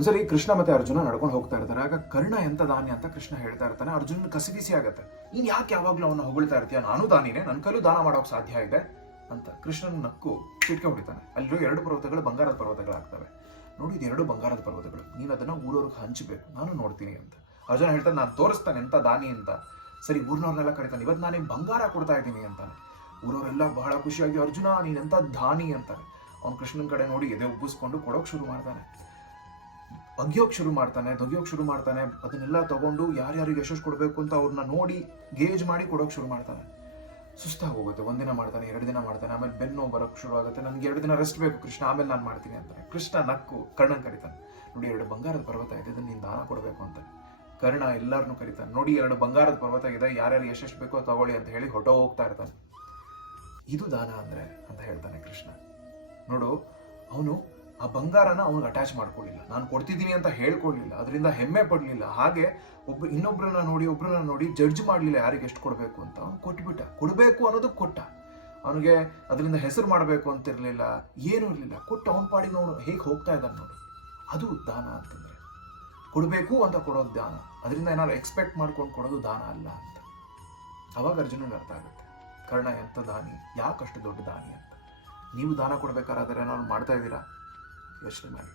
ಒಂದ್ಸರಿ ಕೃಷ್ಣ ಮತ್ತೆ ಅರ್ಜುನ ನಡ್ಕೊಂಡು ಹೋಗ್ತಾ ಇರ್ತಾರೆ. ಆಗ ಕರ್ಣ ಎಂತ ದಾನಿ ಅಂತ ಕೃಷ್ಣ ಹೇಳ್ತಾ ಇರ್ತಾನೆ. ಅರ್ಜುನ್ ಕಸಿಬಿಸಿ ಆಗತ್ತೆ, ನೀನ್ ಯಾಕೆ ಯಾವಾಗ್ಲೂ ಅವನ್ನ ಹೊಗಳ್ತಾ ಇರ್ತೀಯ, ನಾನು ದಾನಿನೇ, ನನ್ನ ಕೈಲೂ ದಾನ ಮಾಡೋಕ್ ಸಾಧ್ಯ ಇದೆ ಅಂತ. ಕೃಷ್ಣನ ನಕ್ಕು ಚಿಟ್ಕೆ ಹೊಡಿತಾನೆ. ಅಲ್ಲಿರೋ 2 ಪರ್ವತಗಳು ಬಂಗಾರದ ಪರ್ವತಗಳಾಗ್ತವೆ. ನೋಡಿ, ಇದು 2 ಬಂಗಾರದ ಪರ್ವತಗಳು, ನೀನು ಅದನ್ನ ಊರವ್ರಿಗೆ ಹಂಚಬೇಕು, ನಾನು ನೋಡ್ತೀನಿ ಅಂತ. ಅರ್ಜುನ ಹೇಳ್ತಾನೆ, ನಾನು ತೋರಿಸ್ತಾನೆ ಎಂತ ದಾನಿ ಅಂತ. ಸರಿ, ಊರ್ನವ್ರನ್ನೆಲ್ಲ ಕರೀತಾನೆ, ಇವತ್ತು ನಾನು ಬಂಗಾರ ಕೊಡ್ತಾ ಇದ್ದೀನಿ ಅಂತಾನೆ. ಊರವರೆಲ್ಲ ಬಹಳ ಖುಷಿಯಾಗಿ, ಅರ್ಜುನ ನೀನೆಂತ ದಾನಿ ಅಂತಾನೆ. ಅವ್ನು ಕೃಷ್ಣನ ಕಡೆ ನೋಡಿ ಎದೆ ಉಬ್ಬಿಸ್ಕೊಂಡು ಕೊಡೋಕ್ ಶುರು ಮಾಡ್ತಾನೆ, ದೊಗಿಯೋಕ್ ಶುರು ಮಾಡ್ತಾನೆ. ಅದನ್ನೆಲ್ಲ ತಗೊಂಡು ಯಾರ್ಯಾರಿಗೆ ಎಷ್ಟೆಷ್ಟು ಕೊಡಬೇಕು ಅಂತ ಅವ್ರನ್ನ ನೋಡಿ ಗೇಜ್ ಮಾಡಿ ಕೊಡೋಕ್ ಶುರು ಮಾಡ್ತಾನೆ. ಸುಸ್ತಾಗಿ ಹೋಗುತ್ತೆ. 1 ದಿನ ಮಾಡ್ತಾನೆ, 2 ದಿನ ಮಾಡ್ತಾನೆ, ಆಮೇಲೆ ಬೆನ್ನು ಬರೋಕ್ ಶುರು ಆಗುತ್ತೆ. ನನಗೆ 2 ದಿನ ರೆಸ್ಟ್ ಬೇಕು ಕೃಷ್ಣ, ಆಮೇಲೆ ನಾನು ಮಾಡ್ತೀನಿ ಅಂತಾನೆ. ಕೃಷ್ಣ ನಕ್ಕು ಕರ್ಣನ್ ಕರೀತಾನೆ, ನೋಡಿ 2 ಬಂಗಾರದ ಪರ್ವತ ಇದೆ, ಇದನ್ನ ನೀನು ದಾನ ಕೊಡಬೇಕು ಅಂತ. ಕರ್ಣ ಎಲ್ಲರನ್ನೂ ಕರೀತಾನೆ, ನೋಡಿ 2 ಬಂಗಾರದ ಪರ್ವತ ಇದೆ, ಯಾರ್ಯಾರು ಎಷ್ಟೆಷ್ಟು ಬೇಕೋ ತಗೊಳ್ಳಿ ಅಂತ ಹೇಳಿ ಹೋಗ್ತಾ ಇರ್ತಾನೆ. ಇದು ದಾನ ಅಂದ್ರೆ ಅಂತ ಹೇಳ್ತಾನೆ ಕೃಷ್ಣ. ನೋಡು, ಅವನು ಆ ಬಂಗಾರನ ಅವನಿಗೆ ಅಟ್ಯಾಚ್ ಮಾಡ್ಕೊಳ್ಳಿಲ್ಲ, ನಾನು ಕೊಡ್ತಿದ್ದೀನಿ ಅಂತ ಹೇಳ್ಕೊಡ್ಲಿಲ್ಲ, ಅದರಿಂದ ಹೆಮ್ಮೆ ಪಡ್ಲಿಲ್ಲ. ಹಾಗೆ ಇನ್ನೊಬ್ಬರನ್ನ ನೋಡಿ ಜಡ್ಜ್ ಮಾಡಲಿಲ್ಲ ಯಾರಿಗೆ ಎಷ್ಟು ಕೊಡಬೇಕು ಅಂತ. ಅವ್ನು ಕೊಟ್ಬಿಟ್ಟ, ಕೊಡಬೇಕು ಅನ್ನೋದಕ್ಕೆ ಕೊಟ್ಟ. ಅವನಿಗೆ ಅದರಿಂದ ಹೆಸರು ಮಾಡಬೇಕು ಅಂತ ಇರಲಿಲ್ಲ, ಏನೂ ಇರಲಿಲ್ಲ, ಕೊಟ್ಟು ಅವನ ಪಾಡಿಗೆ ನೋಡು ಹೇಗೆ ಹೋಗ್ತಾ ಇದ್ದಾನೆ ನೋಡು. ಅದು ದಾನ ಅಂತಂದ್ರೆ, ಕೊಡಬೇಕು ಅಂತ ಕೊಡೋದು ದಾನ, ಅದರಿಂದ ಏನಾದ್ರು ಎಕ್ಸ್ಪೆಕ್ಟ್ ಮಾಡ್ಕೊಂಡು ಕೊಡೋದು ದಾನ ಅಲ್ಲ ಅಂತ. ಅವಾಗ ಅರ್ಜುನನಿಗೆ ಅರ್ಥ ಆಗುತ್ತೆ, ಕರ್ಣ ಎಂತ ದಾನಿ, ಯಾಕಷ್ಟು ದೊಡ್ಡ ದಾನಿ ಅಂತ. ನೀವು ದಾನ ಕೊಡ್ಬೇಕಾದ್ರೆ ಏನಾದ್ರು ಮಾಡ್ತಾ ಇದ್ದೀರಾ? ಯೋಚನೆ ಮಾಡಿ.